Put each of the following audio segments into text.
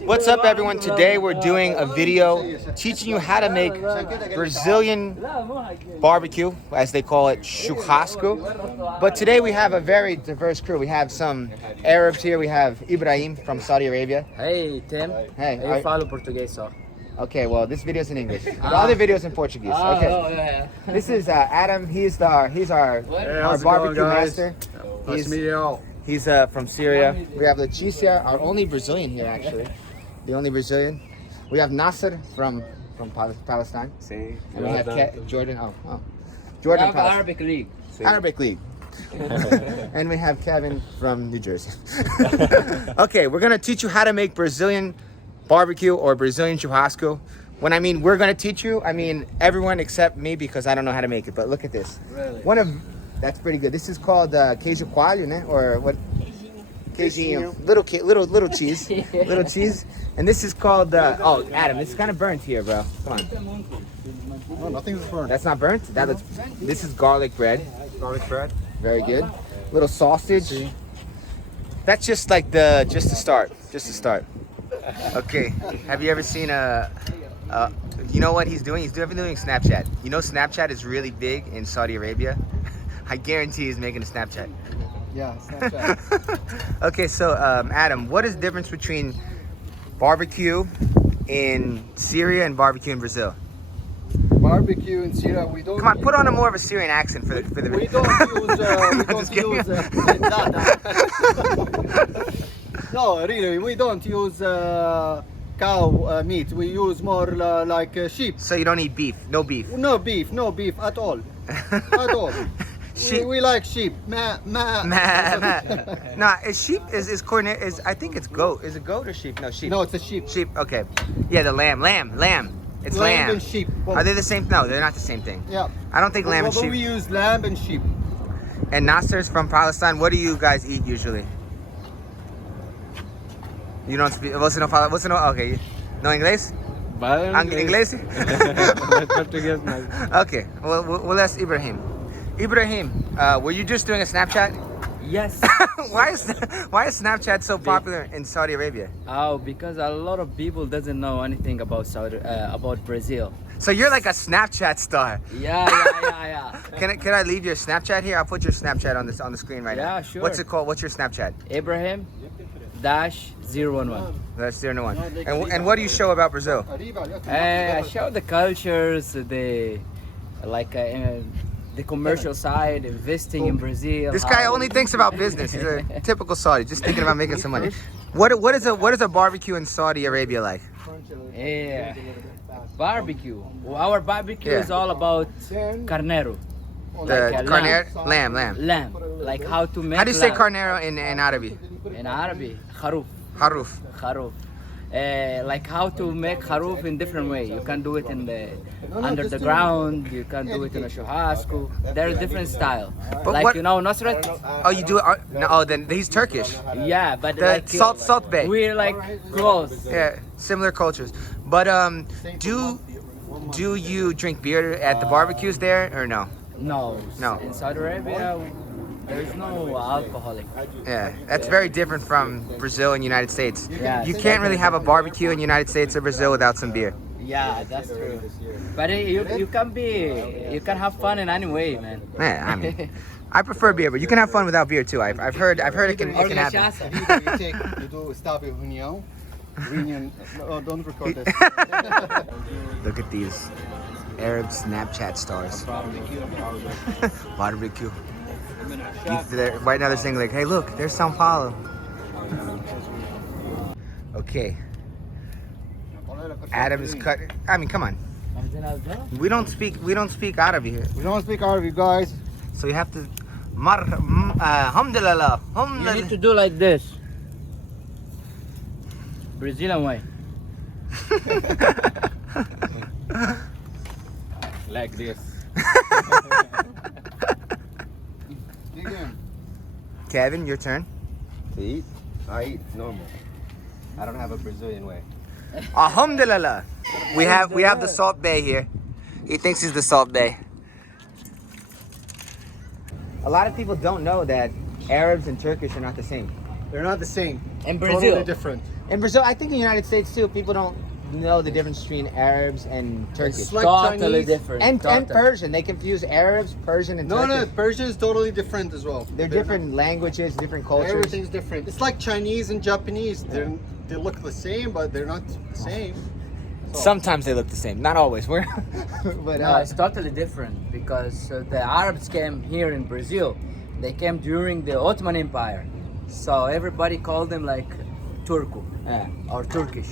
What's up, everyone? Today we're doing a video teaching you how to make Brazilian barbecue, as they call it, churrasco. But today we have a very diverse crew. We have some Arabs here. We have Ibrahim from Saudi Arabia. Hey, Tim. Hey. Eu falo português só. Okay, well, this video's in English. The other video's in Portuguese. Okay. Oh, yeah. This is Adam. He's our barbecue master. Nice to meet you all. He's from Syria. We have Leticia, our only Brazilian here, actually. The only Brazilian. We have Nasser from Palestine. Sí. And we have Jordan. Jordan. Arabic League. Arabic League. And we have Kevin from New Jersey. Okay, we're gonna teach you how to make Brazilian barbecue or Brazilian churrasco. When I mean we're gonna teach you, I mean everyone except me, because I don't know how to make it. But look at this. Really? That's pretty good. This is called queijo coalho, né? Or what? Queijinho. Little cheese. Little cheese. And this is called, oh, Adam, it's kind of burnt here, bro. Come on. No, nothing's burnt. That's not burnt? This is garlic bread. Garlic bread. Very good. Little sausage. That's just like just to start. Okay. Have you ever seen you know what he's doing? He's doing Snapchat. You know Snapchat is really big in Saudi Arabia? I guarantee he's making a Snapchat. Yeah, Snapchat. Okay, so Adam, what is the difference between barbecue in Syria and barbecue in Brazil? Barbecue in Syria, we don't. Come on, put on a more of a Syrian accent for the We don't use. No, really, we don't use cow meat. We use more like sheep. So you don't eat beef? No beef? No beef at all. At all. We like sheep. Nah, sheep is cornet is I think it's goat. Is it goat or sheep? No, sheep. No, it's a sheep. Sheep. Okay. Yeah, the lamb. It's lamb. And sheep. Are they the same? No, they're not the same thing. Yeah. I don't think lamb and But sheep. we use lamb and sheep. And Nasser's from Palestine. What do you guys eat usually? You don't speak. Okay. No English? Inglés? Okay. Well, we'll ask Ibrahim. Ibrahim, were you just doing a Snapchat? Yes. Why is Snapchat so popular in Saudi Arabia? Oh, because a lot of people doesn't know anything about about Brazil. So you're like a Snapchat star. Yeah. Can I leave your Snapchat here? I'll put your Snapchat on the screen right now. Yeah, sure. What's it called? What's your Snapchat? Abraham-011. That's 011. And what do you show about Brazil? I show the cultures, the commercial side, investing in Brazil. This guy only thinks about business. He's a typical Saudi, just thinking about making some money. What is a barbecue in Saudi Arabia like? Yeah, barbecue. Our barbecue is all about carnero. Lamb. Lamb. Like how to make. How do you say lamb. carnero in Arabic? In Arabic, haruf. Haruf. Like how to make haruf in different way. You can do it under the ground. You can do it in a churrasco. There's different style. But like what, you know Nusret? Oh, you do it? Oh, then he's Turkish. Yeah, but The like Salt Bay. we're like close. Yeah, similar cultures. But do you drink beer at the barbecues there or no? No. No. In Saudi Arabia, there's no alcoholic. Yeah, that's very different from Brazil and United States. Yeah, You can't really have a barbecue in United States or Brazil without some beer. Yeah, that's true. But you can have fun in any way, man. Yeah, I mean, I prefer beer, but you can have fun without beer too. I've heard it can happen. You do stop your union. Oh, don't record this. Look at these Arab Snapchat stars. Barbecue. Right now they're saying like, hey look, there's Sao Paulo. Okay. Adam is cut. I mean, come on. We don't speak Arabic here. We don't speak Arabic, guys. So you have to alhamdulillah. You need to do like this. Brazilian way. Like this. Kevin, your turn. To eat? I eat normal. I don't have a Brazilian way. Alhamdulillah. We have the Salt Bay here. He thinks he's the Salt Bay. A lot of people don't know that Arabs and Turkish are not the same. They're not the same. In Brazil. Totally different. In Brazil, I think in the United States too, people don't know the difference between Arabs and Turkish. It's like Totally Chinese. different. And Totally. Persian. They confuse Arabs, Persian, and No, Turkish. no, Persian is totally different as well. They're different languages, different cultures. Everything's different. It's like Chinese and Japanese. They look the same, but they're not the same. So, Sometimes they look the same, not always. We're, but No, it's totally different because the Arabs came here in Brazil. They came during the Ottoman Empire, so everybody called them like Turku yeah, or Turkish.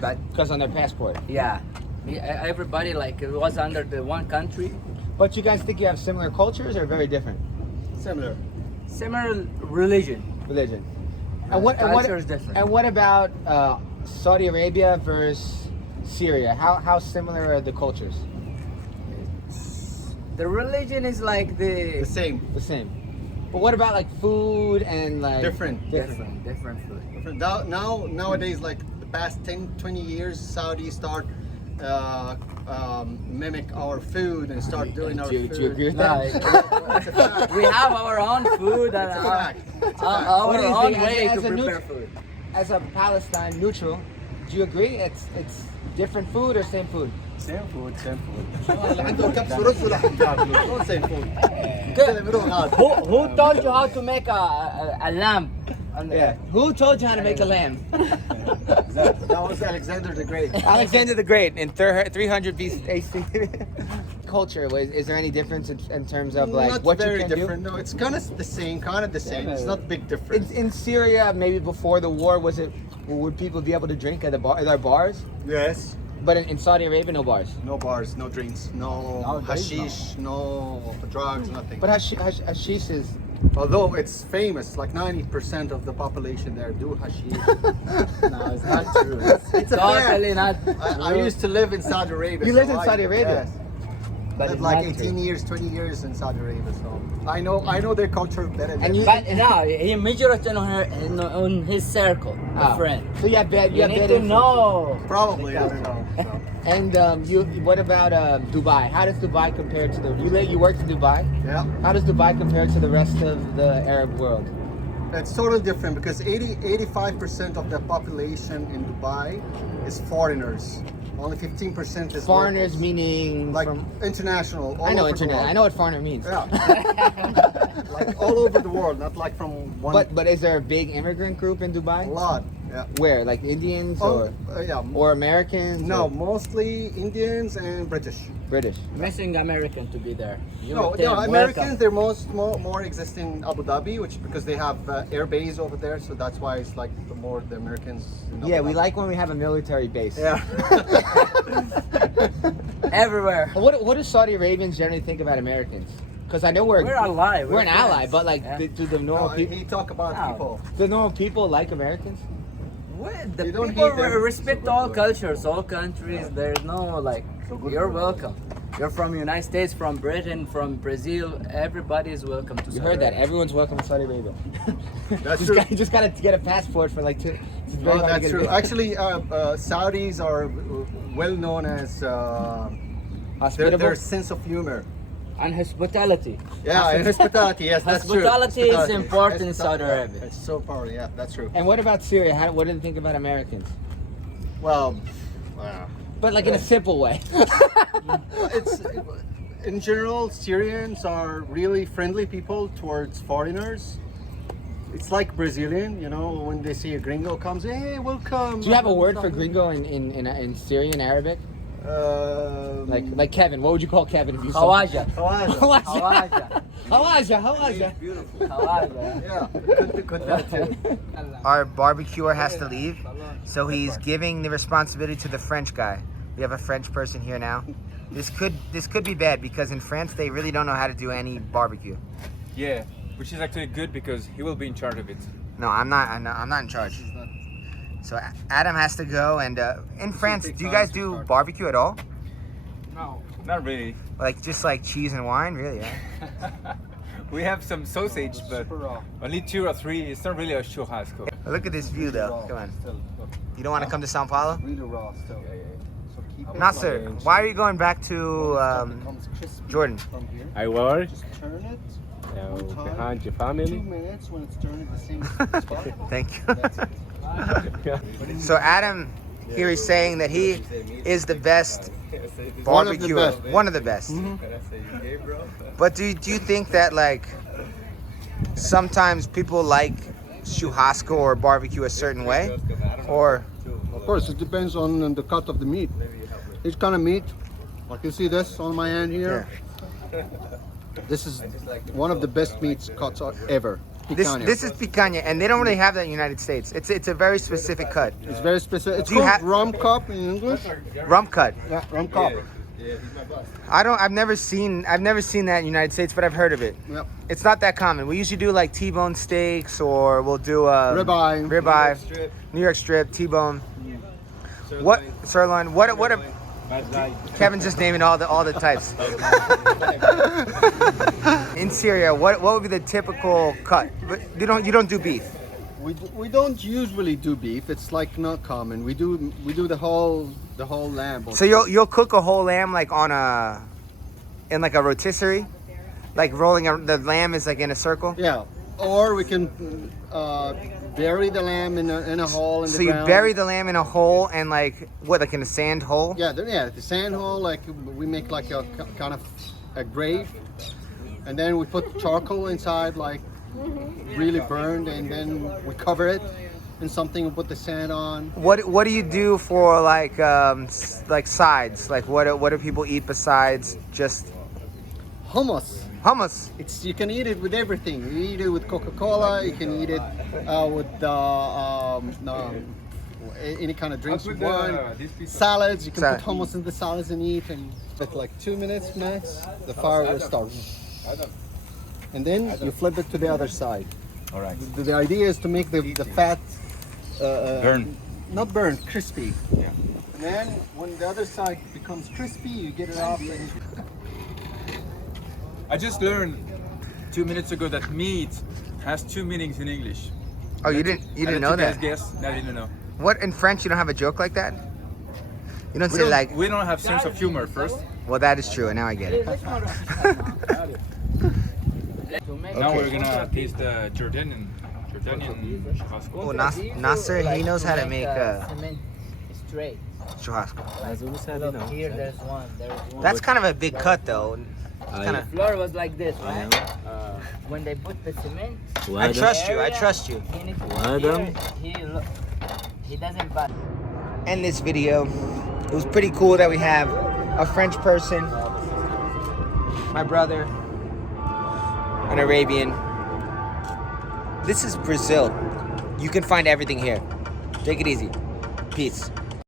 But because on their passport. yeah, everybody like it was under the one country. But you guys think you have similar cultures or very different similar. Similar religion. religion? And what Culture is different. And what about Saudi Arabia versus Syria? How similar are the cultures? The religion is like The same. The same. But what about like food and like Different. different food. Different. Nowadays, like the past 10, 20 years, Saudi start mimic our food and start doing our Do you food. agree with No, that? we have our own food and It's a our, fact. It's a fact. our What do you own think way as to a prepare neut- food. As a Palestine neutral, do you agree it's different food or same food? Same food, same food. اللي عنده كبسة رز ولا حجاج. Don't say food. Who told you how to make a lamb? Yeah. Who told you how to make a lamb? That was Alexander the Great. Alexander the Great in 300 BC. Culture. Is there any difference in terms of like Not what you very can different. No, it's kind of the same. It's not big do? difference. In Syria, maybe before the war, would people be able to drink at their bars? Yes. But in Saudi Arabia, no bars. No bars, no drinks, no hashish, no drugs, nothing. But hashish is. Although it's famous, like 90% of the population there do hashish. No, it's not true. It's a Totally fact. not. I used to live in Saudi Arabia. You so lived in Saudi Arabia? Yes. But Lived it's like not 18 true. years, 20 years in Saudi Arabia, so I know their culture better than And you- But no, he measured it on his circle, a Ah. friend. So you have bad. You have need bad to influence. know. probably, I don't know. So. And what about Dubai? How does Dubai compare to you worked in Dubai? Yeah. How does Dubai compare to the rest of the Arab world? It's totally different because 85% of the population in Dubai is foreigners. Only 15% is Foreigners locals. meaning Like from. international. All I know over the internet. world. I know what foreigner means. Yeah. Like all over the world, not like from one. But is there a big immigrant group in Dubai? a lot. Yeah. Where, like Indians Oh, yeah. or Americans? No, or mostly Indians and British. British. Missing American to be there. You No, with them, Americans. welcome. They're more exist in Abu Dhabi, which because they have air base over there, so that's why it's like the Americans. In Abu Yeah, we Dhabi. like when we have a military base. Yeah. Everywhere. What do Saudi Arabians generally think about Americans? Because I know we're ally. we're an ally, friends. but like, Yeah. do the normal No, people? he talk about No. people. The normal people like Americans? The You don't people hate them. respect all cultures, all countries. There's no like, you're welcome. You're from United States, from Britain, from Brazil. Everybody is welcome to. You heard that? Everyone's welcome to Saudi Arabia. That's just true. You just gotta get a passport for like two. It's very Oh, hard to that's get true. a- Actually, Saudis are well known as Hospitable. their sense of humor. And hospitality. Yeah, and hospitality. Yes, that's true. Hospitality is important in Saudi yeah, Arabia. It's so powerful. Yeah, that's true. And what about Syria? What do you think about Americans? Well, But like in a simple way. it's in general, Syrians are really friendly people towards foreigners. It's like Brazilian, when they see a gringo comes, hey, welcome. Do you have a word for gringo in Syrian Arabic? Like Kevin. What would you call Kevin if you saw? Khawaja. Hawaja. Khawaja. Hawaja. Khawaja. Yeah, could that too. Our barbecuer has to leave, so he's giving the responsibility to the French guy. We have a French person here now. This could be bad because in France they really don't know how to do any barbecue. Yeah, which is actually good because he will be in charge of it. No, I'm not in charge. So Adam has to go. And in France, do you guys do barbecue at all? No, not really. Like just like cheese and wine, really? Yeah? We have some sausage, but only 2 or 3. It's not really a churrasco. Look at this view, though. Come on. You don't want to come to Sao Paulo? Really raw still. So keep it Nasser, why are you going back to becomes crispy Jordan? from here. I work Just turn it. uh, one time, behind your 2 family. minutes when it's turned in the same spot. Thank you. That's it. So Adam here is saying that he is the best One of the barbecuer. best. One of the best. Mhm. But do you think that like sometimes people like churrasco or barbecue a certain way? Or Of course, it depends on the cut of the meat. Each kind of meat, like you see this on my hand here. This is one of the best meats cuts ever. Picanha. this is picanha, and they don't really have that in the United States. It's a very specific cut. It's very specific. It's Do you called ha- rum cup in English. Rump cut. Yeah, rum cup. I've never seen that in the United States, but I've heard of it. Yep. It's not that common. We usually do like T-bone steaks, or we'll do Ribeye. New York strip, T-bone. What sirloin? What are Kevin's just naming all the types. In Syria, what would be the typical cut? But you don't do beef. We don't usually do beef. It's like not common. We do the whole lamb. So you'll cook a whole lamb like in like a rotisserie, like the lamb is like in a circle. Yeah. Or we can bury the lamb in a hole in the So you ground. bury the lamb in a hole and like in a sand hole. Yeah, the sand hole. Like we make like a kind of a grave, and then we put charcoal inside, like really burned, and then we cover it in something and put the sand on. What do you do for like sides? Like what do people eat besides just Hummus. hummus? You can eat it with everything. You eat it with Coca-Cola. You can eat it with any kind of drinks you want. Salads. You can Salad. put hummus in the salads and eat. And at like 2 minutes max, the fire will start. And then you flip it to the other side. All right. The idea is to make the fat Burn. not burned, crispy. Yeah. And then when the other side becomes crispy, you get it off. And I just learned 2 minutes ago that meat has 2 meanings in English. Oh, you didn't know Guys that? guess? No, I didn't know. What in French? You don't have a joke like that? You don't say like. We don't have sense of humor first. Well, that is true, and now I get it. Now we're gonna taste the Jordanian churrasco. Oh, Nasser, he knows how to make cement straight. churrasco. Look, here there's one. That's kind of a big cut, though. It's kind of. Floor was like this, right? When they put the cement, I trust you. I trust you. he needs he doesn't buy. End this video. It was pretty cool that we have a French person, my brother, an Arabian. This is Brazil. You can find everything here. Take it easy. Peace.